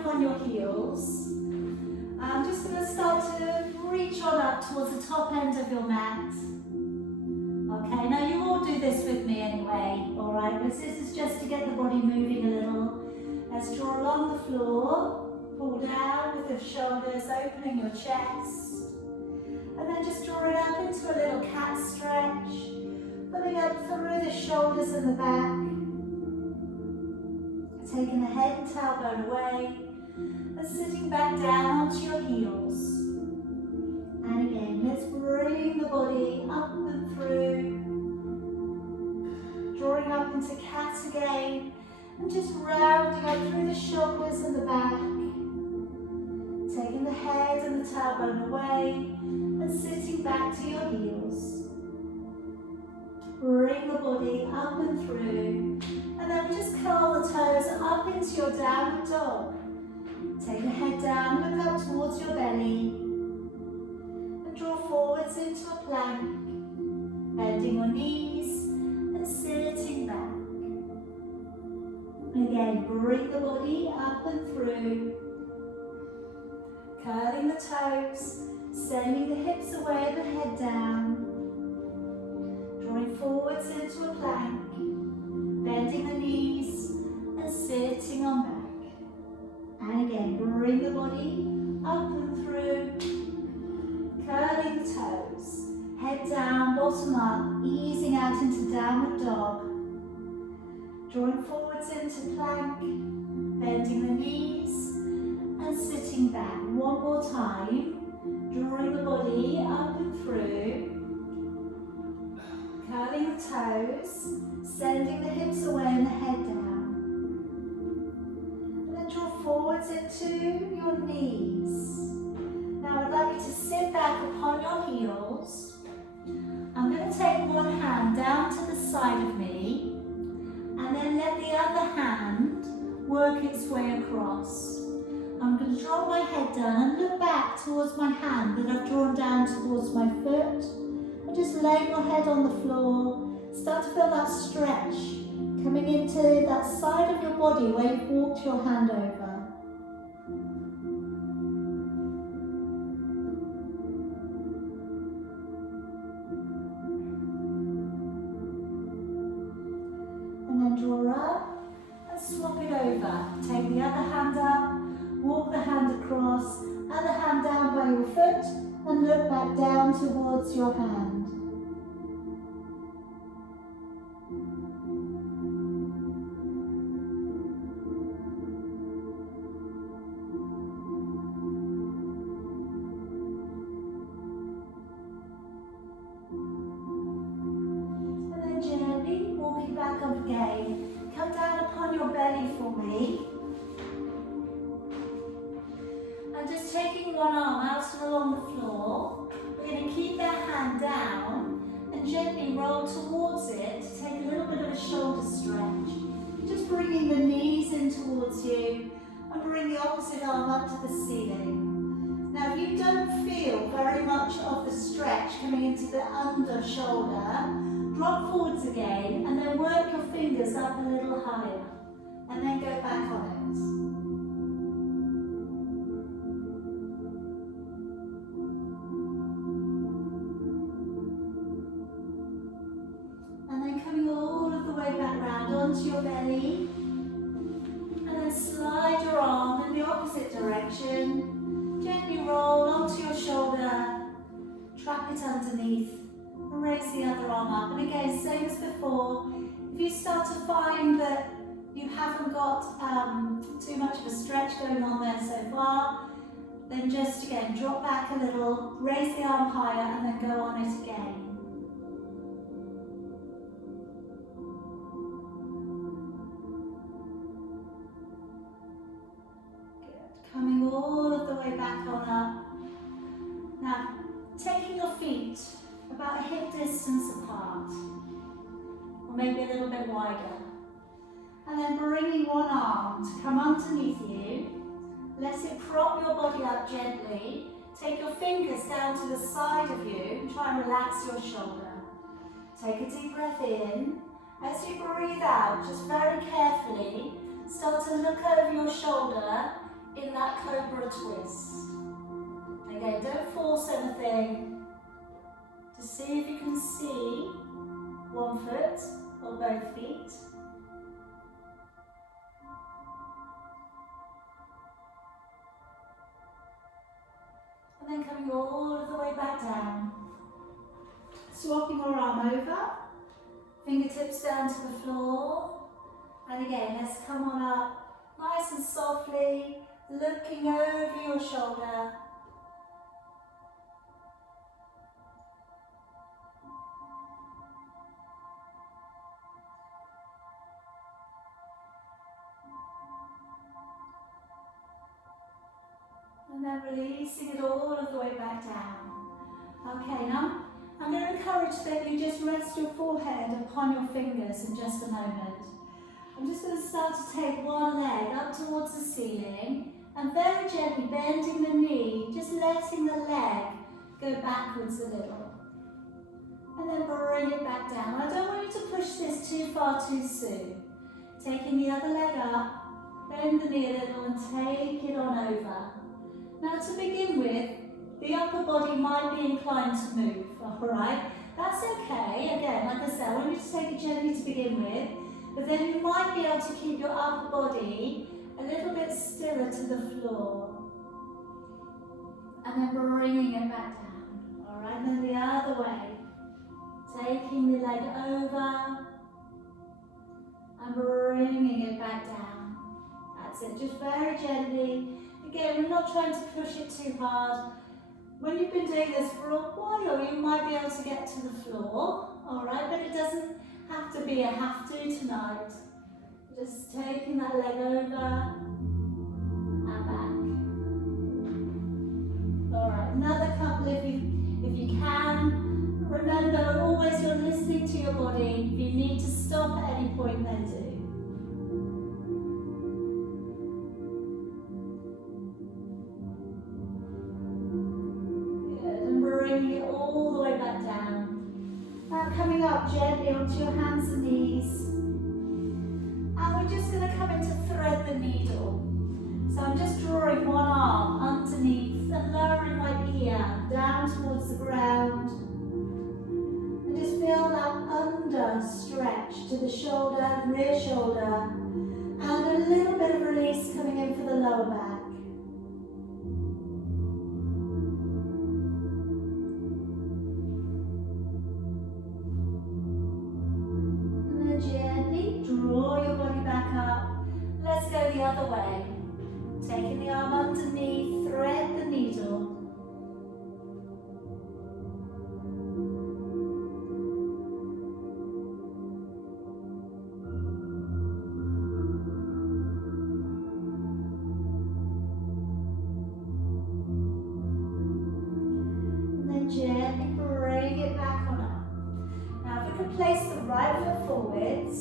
upon your heels. I'm just going to start to reach on up towards the top end of your mat. Okay, now you all do this with me anyway, alright? This is just to get the body moving a little. Let's draw along the floor, pull down with the shoulders, opening your chest. And then just draw it up into a little cat stretch, pulling up through the shoulders and the back. Taking the head and tailbone away, and sitting back down onto your heels. And again, let's bring the body up and through, drawing up into cat again, and just rounding up through the shoulders and the back. Taking the head and the tailbone away, and sitting back to your heels. Bring the body up and through, and then we just curl the toes up into your downward dog. Take the head down, look up towards your belly, and draw forwards into a plank, bending your knees and sitting back. And again, bring the body up and through, curling the toes, sending the hips away and the head down. Drawing forwards into a plank, bending the knees and sitting on back. And again, bring the body up and through, curling the toes, head down, bottom up, easing out into downward dog. Drawing forwards into plank, bending the knees and sitting back. One more time, drawing the body up and through, curling the toes, sending the hips away and the head down. And then draw forwards into your knees. Now I'd like you to sit back upon your heels. I'm going to take one hand down to the side of me, and then let the other hand work its way across. I'm going to draw my head down and look back towards my hand that I've drawn down towards my foot. Just lay your head on the floor, start to feel that stretch coming into that side of your body where you've walked your hand over. And then draw up and swap it over. Take the other hand up, walk the hand across, other hand down by your foot, and look back down towards your hand. Back up again. Come down upon your belly for me. And just taking one arm out and along the floor, we're going to keep that hand down and gently roll towards it to take a little bit of a shoulder stretch. Just bringing the knees in towards you and bring the opposite arm up to the ceiling. Now if you don't feel very much of the stretch coming into the under shoulder, drop forwards again and then work your fingers up a little higher and then go back on it. And then coming all of the way back round onto your belly and then slide your arm in the opposite direction. Gently roll onto your shoulder, trap it underneath. Raise the other arm up, and again, same as before, if you start to find that you haven't got too much of a stretch going on there so far, then just again drop back a little, raise the arm higher and then go on it again. Good. Coming all of the way back on up. Now taking your feet about a hip distance apart, or maybe a little bit wider. And then bringing one arm to come underneath you. Let it prop your body up gently. Take your fingers down to the side of you and try and relax your shoulder. Take a deep breath in. As you breathe out, just very carefully, start to look over your shoulder, in that cobra twist. Again, don't force anything. Just see if you can see one foot or both feet. And then coming all of the way back down. Swapping your arm over, fingertips down to the floor. And again, let's come on up, nice and softly, looking over your shoulder. And then releasing it all of the way back down. Okay, now I'm going to encourage that you just rest your forehead upon your fingers in just a moment. I'm just going to start to take one leg up towards the ceiling and very gently bending the knee, just letting the leg go backwards a little. And then bring it back down. I don't want you to push this too far too soon. Taking the other leg up, bend the knee a little and take it on over. Now to begin with, the upper body might be inclined to move, alright? That's okay. Again, like I said, I want you to take it gently to begin with, but then you might be able to keep your upper body a little bit stiller to the floor. And then bringing it back down, alright? Then the other way. Taking the leg over and bringing it back down. That's it, just very gently. Again, we're not trying to push it too hard. When you've been doing this for a while, you might be able to get to the floor, alright? But it doesn't have to be a have to tonight. Just taking that leg over and back. Alright, another couple if you can. Remember, always you're listening to your body. If you need to stop at any point, then do. Bringing it all the way back down. Now coming up gently onto your hands and knees. And we're just going to come in to thread the needle. So I'm just drawing one arm underneath and lowering my ear down towards the ground. And just feel that under stretch to the shoulder, rear shoulder. And a little bit of release coming in for the lower back. Gently draw your body back up. Let's go the other way. Taking the arm underneath, thread the needle. And then gently bring it back on up. Now if we can place the right foot forwards,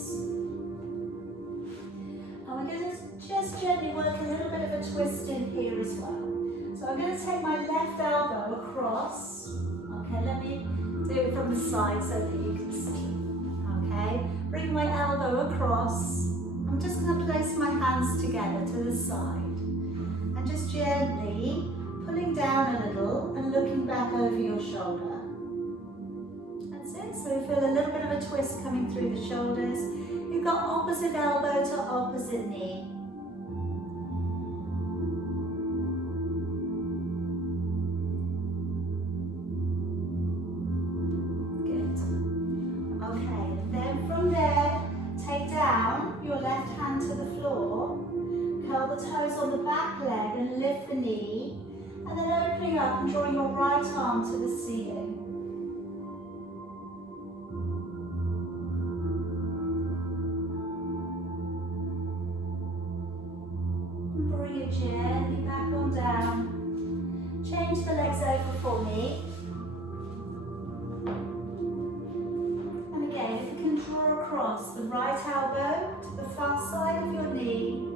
and we're going to just gently work a little bit of a twist in here as well. So I'm going to take my left elbow across. Okay, let me do it from the side so that you can see. Okay, bring my elbow across. I'm just going to place my hands together to the side. And just gently pulling down a little and looking back over your shoulder. So we feel a little bit of a twist coming through the shoulders. You've got opposite elbow to opposite knee. Good. Okay, and then from there, take down your left hand to the floor. Curl the toes on the back leg and lift the knee. And then opening up and drawing your right arm to the ceiling. Bring it gently back on down. Change the legs over for me. And again, if you can draw across the right elbow to the far side of your knee,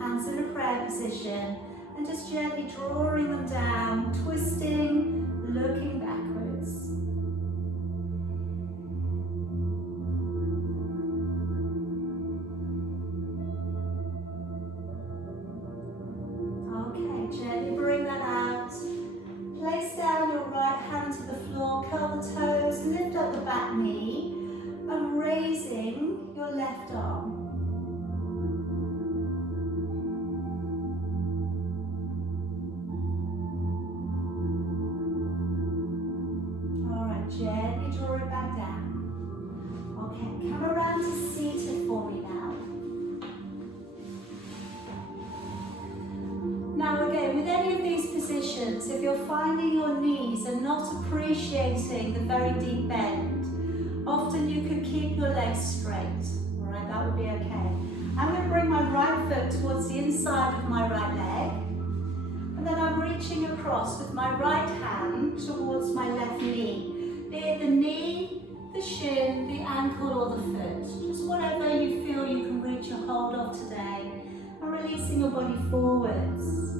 hands in a prayer position, and just gently drawing them down, twisting, looking backwards. up the back knee and raising your left arm. Gently draw it back down. Okay, come around to seated for me now. Now again, with any of these positions, if you're finding your knees are not appreciating the very deep bend, often you could keep your legs straight. All right, that would be okay. I'm going to bring my right foot towards the inside of my right leg. And then I'm reaching across with my right hand towards my left knee. Be it the knee, the shin, the ankle or the foot. Just whatever you feel you can reach a hold of today. And releasing your body forwards.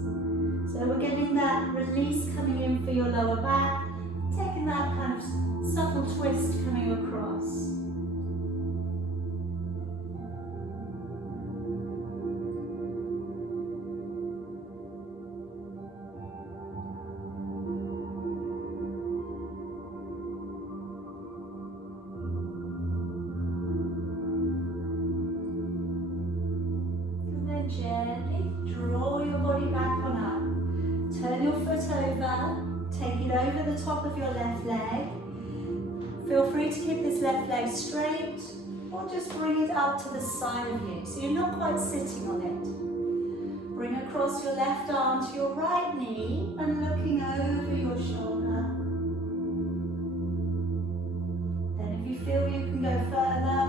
So we're getting that release coming in for your lower back. Taking that kind of subtle twist coming across. Gently draw your body back on up. Turn your foot over, take it over the top of your left leg. Feel free to keep this left leg straight or just bring it up to the side of you so you're not quite sitting on it. Bring across your left arm to your right knee and looking over your shoulder. Then if you feel you can go further,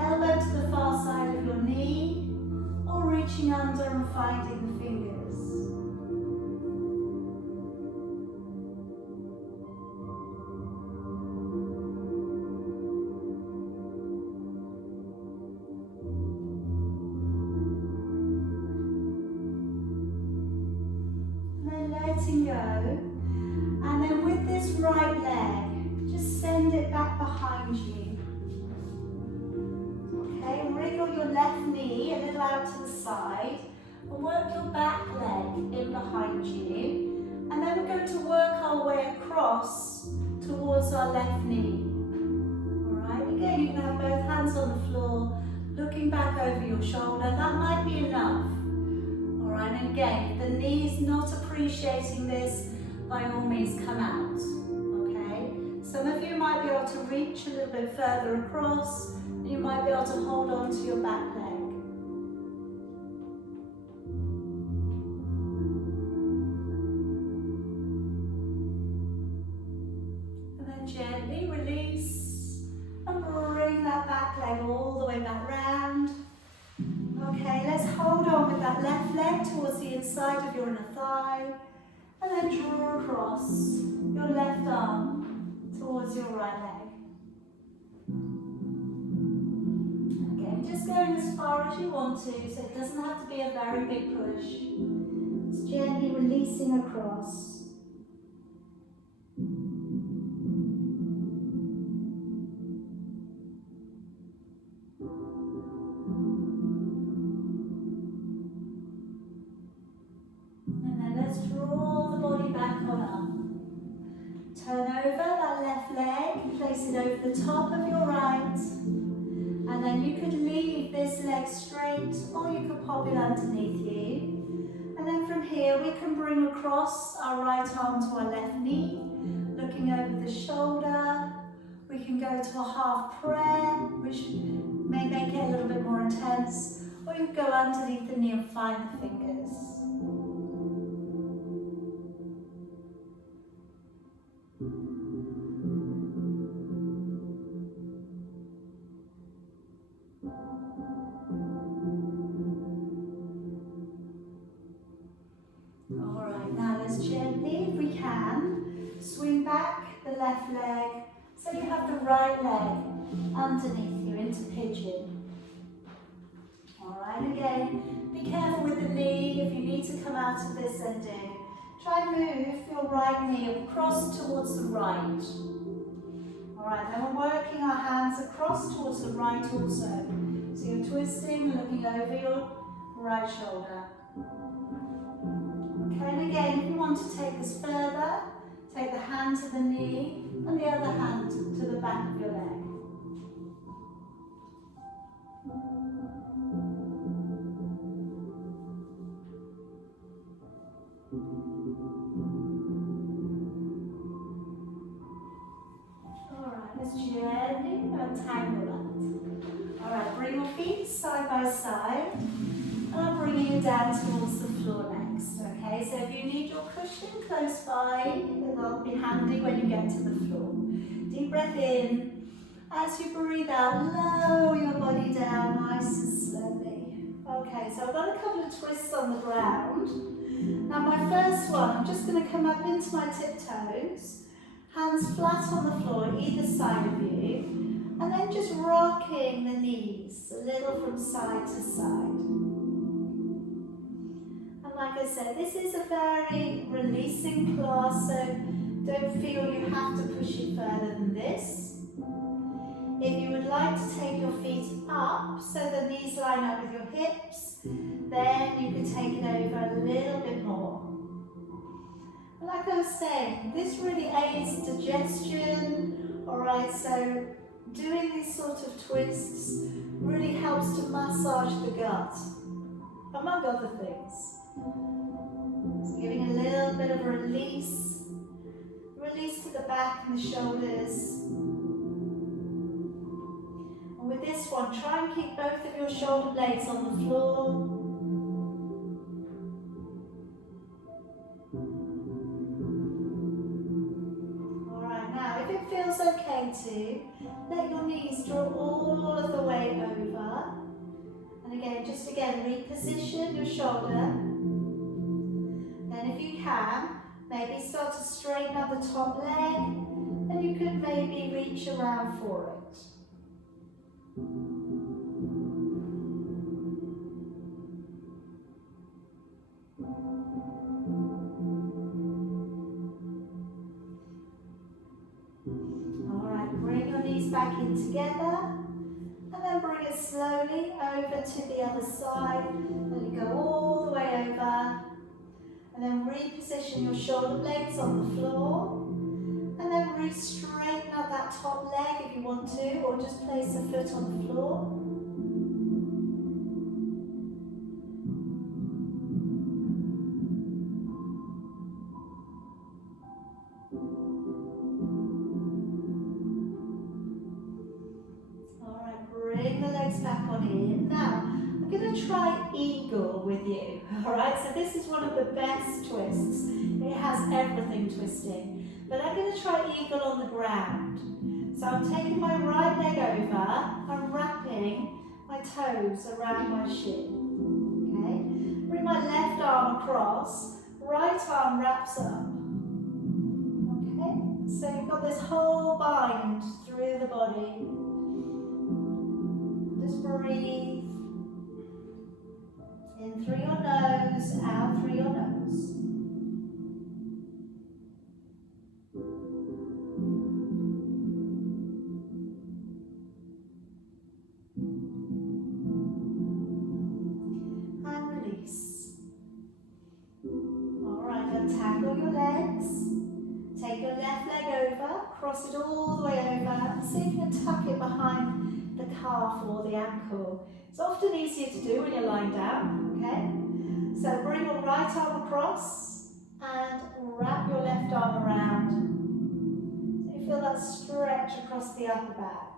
elbow to the far side of your knee, or reaching under and finding the fingers. And then letting go. And then with this right leg, just send it back behind you. Wriggle your left knee a little out to the side and work your back leg in behind you. And then we're going to work our way across towards our left knee. Alright, again you can have both hands on the floor, looking back over your shoulder. That might be enough. Alright, and again, if the knee is not appreciating this, by all means come out. Okay, some of you might be able to reach a little bit further across. You might be able to hold on to your back leg. And then gently release and bring that back leg all the way back round. Okay, let's hold on with that left leg towards the inside of your inner thigh. And then draw across your left arm towards your right leg. Just going as far as you want to, so it doesn't have to be a very big push. Just gently releasing across. And then let's draw the body back on up. Turn over that left leg, place it over the top of your right. And then you could leave this leg straight or you could pop it underneath you. And then from here we can bring across our right arm to our left knee, looking over the shoulder. We can go to a half prayer, which may make it a little bit more intense, or you can go underneath the knee and find the fingers. Alright, now let's gently, if we can, swing back the left leg so you have the right leg underneath you into pigeon. Alright, again, be careful with the knee. If you need to come out of this, then do. Try and move your right knee across towards the right. Alright, then we're working our hands across towards the right also. So you're twisting, looking over your right shoulder. Okay, and again, if you want to take this further, take the hand to the knee, and the other hand to the back of your leg. Alright, let's gently untangle that. Alright, bring your feet side by side, and I'm bringing you down towards the floor next, okay? So if you need your cushion close by, it'll be handy when you get to the floor. Deep breath in. As you breathe out, lower your body down nice and slowly. Okay, so I've got a couple of twists on the ground. Now my first one, I'm just going to come up into my tiptoes, hands flat on the floor, either side of you, and then just rocking the knees a little from side to side. And like I said, this is a very releasing class, so don't feel you have to push it further than this. If you would like to take your feet up so the knees line up with your hips, then you can take it over a little bit more. But like I was saying, this really aids digestion, alright, so doing these sort of twists really helps to massage the gut, among other things. So giving a little bit of a release to the back and the shoulders. And with this one, try and keep both of your shoulder blades on the floor. Alright, now if it feels okay to, let your knees draw all of the way over. And again, reposition your shoulder. Then if you can, maybe start to straighten up the top leg, and you could maybe reach around for it. Alright, bring your knees back in together, and then bring it slowly over to the other side. Then you go all the way over, and then reposition your shoulder blades on the floor, and then re-straighten up that top leg if you want to, or just place a foot on the floor. Bring the legs back on in. Now, I'm going to try eagle with you. Alright, so this is one of the best twists. It has everything twisting. But I'm going to try eagle on the ground. So I'm taking my right leg over and wrapping my toes around my shin. Okay? Bring my left arm across, right arm wraps up. Okay? So you've got this whole bind through the body. Just breathe in through your nose, out through your nose. And release. Alright, untangle your legs. Take your left leg over, cross it all the way over, and see if you can tuck it behind the calf or the ankle. It's often easier to do when you're lying down, okay? So bring your right arm across and wrap your left arm around. So you feel that stretch across the upper back.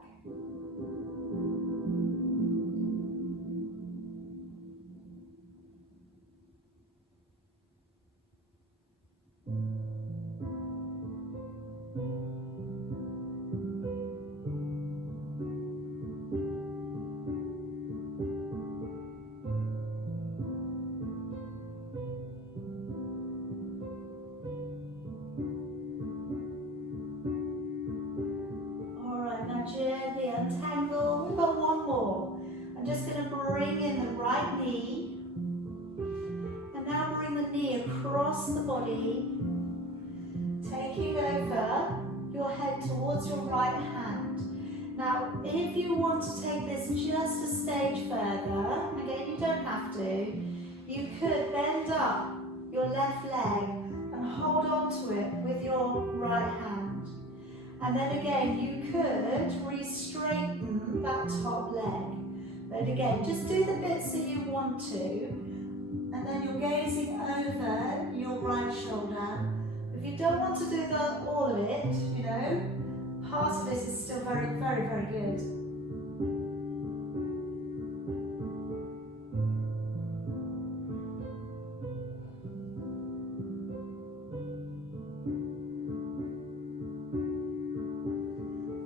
Gently untangle. We've got one more. I'm just going to bring in the right knee, and now bring the knee across the body, taking over your head towards your right hand. Now, if you want to take this just a stage further, again, you don't have to, you could bend up your left leg and hold on to it with your right hand. And then again, you could re-straighten that top leg. But again, just do the bits that you want to, and then you're gazing over your right shoulder. If you don't want to do all of it, you know, part of this is still very, very, very good.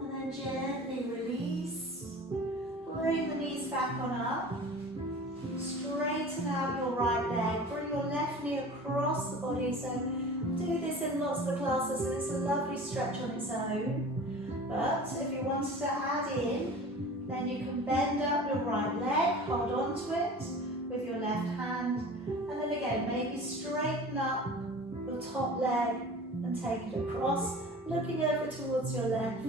And then gently release. Bring the knees back on up. Straighten out your right leg. Bring your left knee across the body. So do this in lots of the classes, and it's a lovely stretch on its own. But if you wanted to add in, then you can bend up your right leg, hold on to it with your left hand, and then again, maybe straighten up your top leg and take it across, looking over towards your left.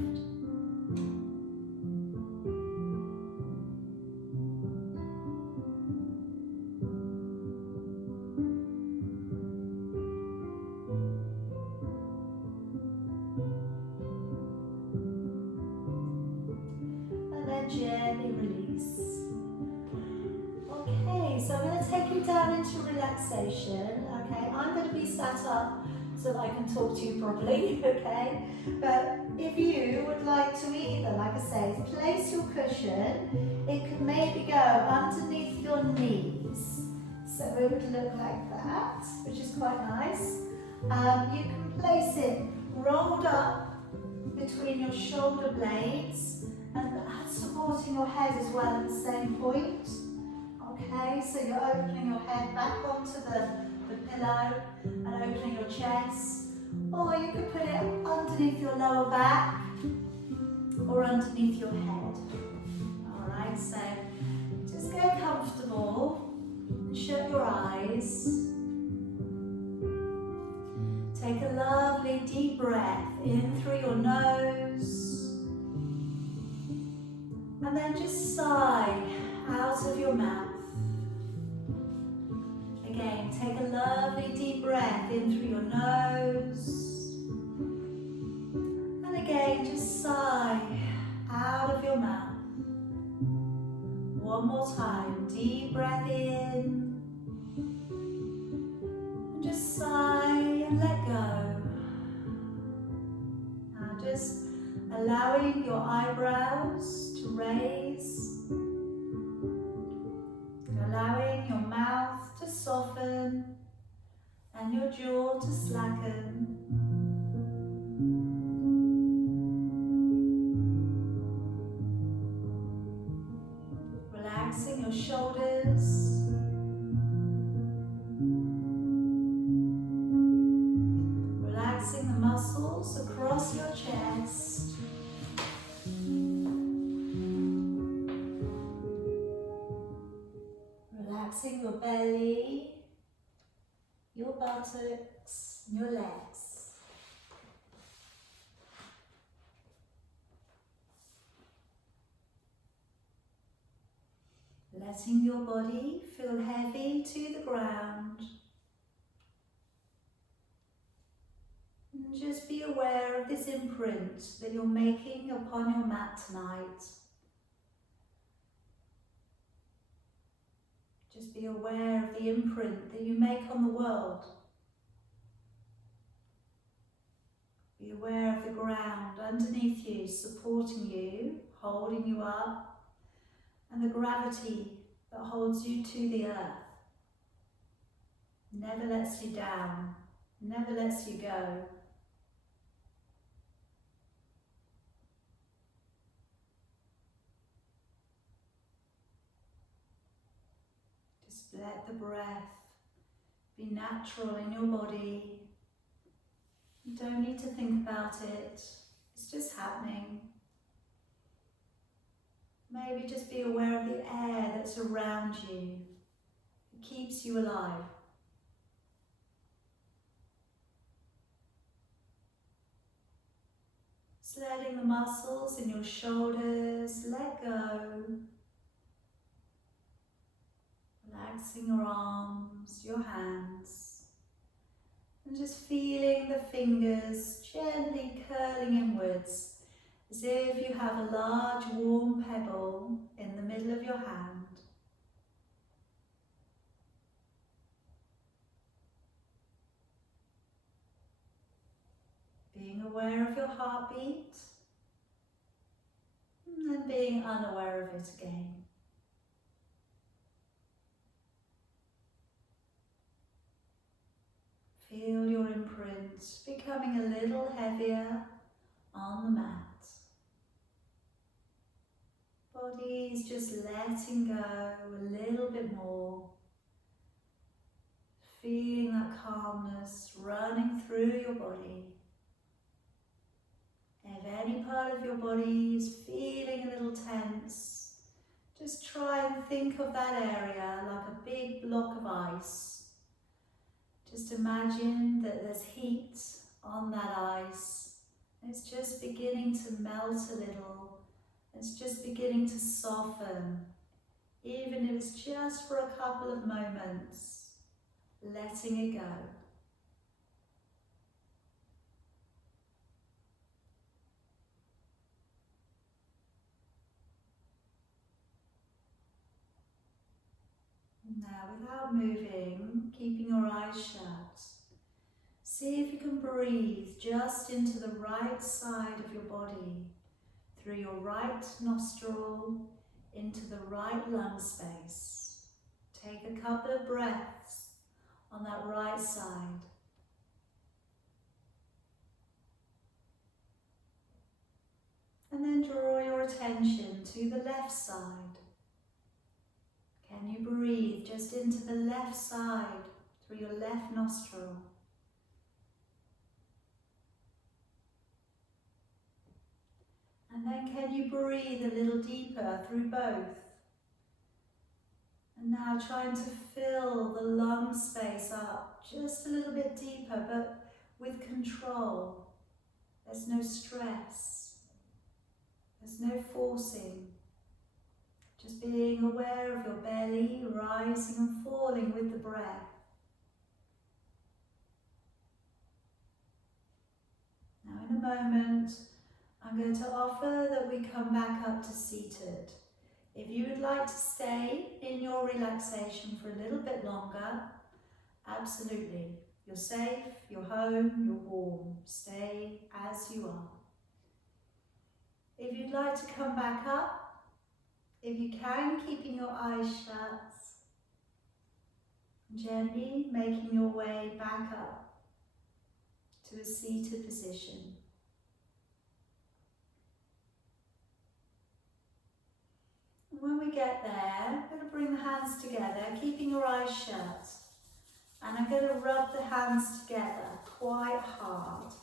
Gently release. Okay, so I'm going to take you down into relaxation. Okay, I'm going to be sat up so that I can talk to you properly. Okay, but if you would like to either, like I say, place your cushion, it could maybe go underneath your knees. So it would look like that, which is quite nice. You can place it rolled up between your shoulder blades, and that's supporting your head as well at the same point. Okay, so you're opening your head back onto the pillow and opening your chest. Or you could put it underneath your lower back or underneath your head. Alright, so just get comfortable and shut your eyes. Take a lovely deep breath in through your nose. And then just sigh out of your mouth. Again, take a lovely deep breath in through your nose. And again, just sigh out of your mouth. One more time, deep breath in. And just sigh and let go. Now just allowing your eyebrows to raise, allowing your mouth to soften and your jaw to slacken. Relaxing your shoulders, relaxing the muscles across your chest. Relaxing your belly, your buttocks, and your legs. Letting your body feel heavy to the ground. And just be aware of this imprint that you're making upon your mat tonight. Just be aware of the imprint that you make on the world. Be aware of the ground underneath you, supporting you, holding you up, and the gravity that holds you to the earth. Never lets you down, never lets you go. Let the breath be natural in your body. You don't need to think about it. It's just happening. Maybe just be aware of the air that's around you. It keeps you alive. Just letting the muscles in your shoulders let go. Relaxing your arms, your hands, And just feeling the fingers gently curling inwards, as if you have a large warm pebble in the middle of your hand. Being aware of your heartbeat, and then being unaware of it again. Feel your imprint becoming a little heavier on the mat. Body's just letting go a little bit more. Feeling that calmness running through your body. If any part of your body is feeling a little tense, just try and think of that area like a big block of ice. Just imagine that there's heat on that ice. It's just beginning to melt a little. It's just beginning to soften, even if it's just for a couple of moments, letting it go. Now, without moving, keeping your eyes shut, see if you can breathe just into the right side of your body, through your right nostril, into the right lung space. Take a couple of breaths on that right side. And then draw your attention to the left side. Can you breathe just into the left side through your left nostril? And then can you breathe a little deeper through both? And now trying to fill the lung space up just a little bit deeper, but with control. There's no stress. There's no forcing. Just being aware of your belly rising and falling with the breath. Now in a moment, I'm going to offer that we come back up to seated. If you would like to stay in your relaxation for a little bit longer, absolutely. You're safe, you're home, you're warm. Stay as you are. If you'd like to come back up, if you can, keeping your eyes shut, gently making your way back up to a seated position. When we get there, I'm going to bring the hands together, keeping your eyes shut. And I'm going to rub the hands together quite hard.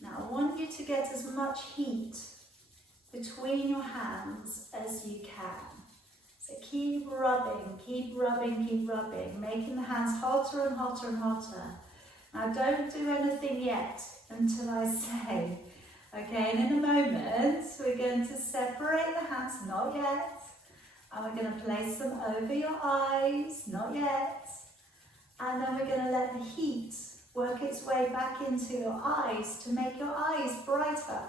Now I want you to get as much heat between your hands as you can. So keep rubbing, keep rubbing, keep rubbing, making the hands hotter and hotter and hotter. Now don't do anything yet until I say. Okay, and in a moment, we're going to separate the hands, not yet. And we're going to place them over your eyes, not yet. And then we're going to let the heat work its way back into your eyes to make your eyes brighter.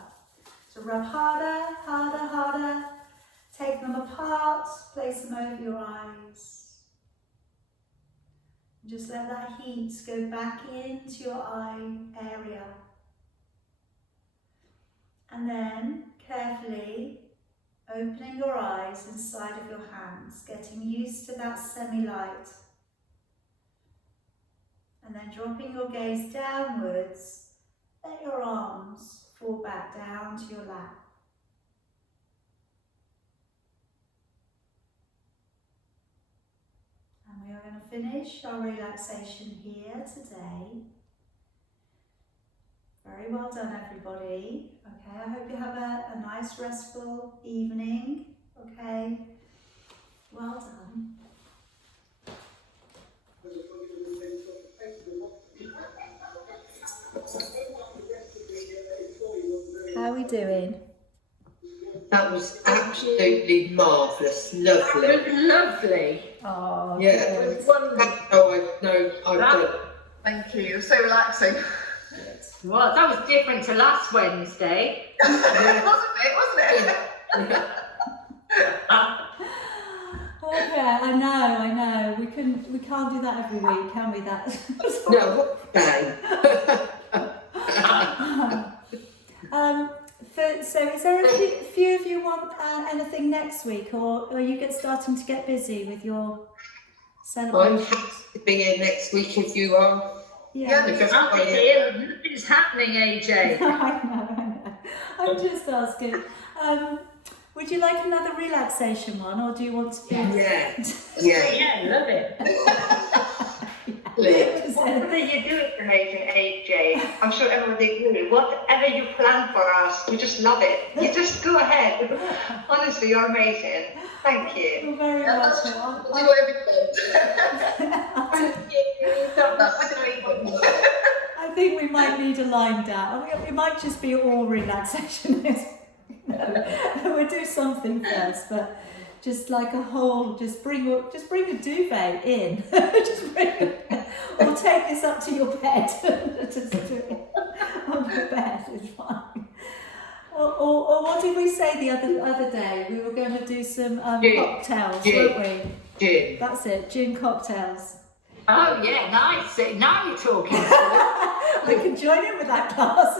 So rub harder, harder, harder. Take them apart, place them over your eyes. And just let that heat go back into your eye area. And then, carefully, opening your eyes inside of your hands, getting used to that semi-light. And then dropping your gaze downwards, let your arms fall back down to your lap. And we are going to finish our relaxation here today. Very well done, everybody. Okay, I hope you have a nice restful evening. Okay, well done. How are we doing? That was absolutely marvellous, lovely. Lovely. Oh, Yeah, good. that's how I know I've done. Thank you. It was so relaxing. Well, that was different to last Wednesday. Wasn't it? Okay, I know. We can't do that every week, can we? That. No, okay. So is there a few of you want anything next week, or are you starting to get busy with your I'm celebrations? happy to be here next week if you are. Yeah, Because I'll be here. Nothing's happening, AJ. I know. I'm just asking. Would you like another relaxation one, or do you want to be? Yeah. Yeah, love it. Whatever you do is amazing, AJ. I'm sure everybody agree. Whatever you plan for us, we just love it. You just go ahead. Honestly, you're amazing. Thank you. You're very welcome. We'll do everything. I think we might need a line down. I mean, it might just be all relaxation. We'll do something first, but just like a whole, just bring a duvet in. Or take this up to your bed. Just do it on the bed. It's fine. Or what did we say the other day? We were going to do some cocktails, weren't we? Gin. That's it, gin cocktails. Oh, yeah, nice. Now you're talking. I can join in with that class.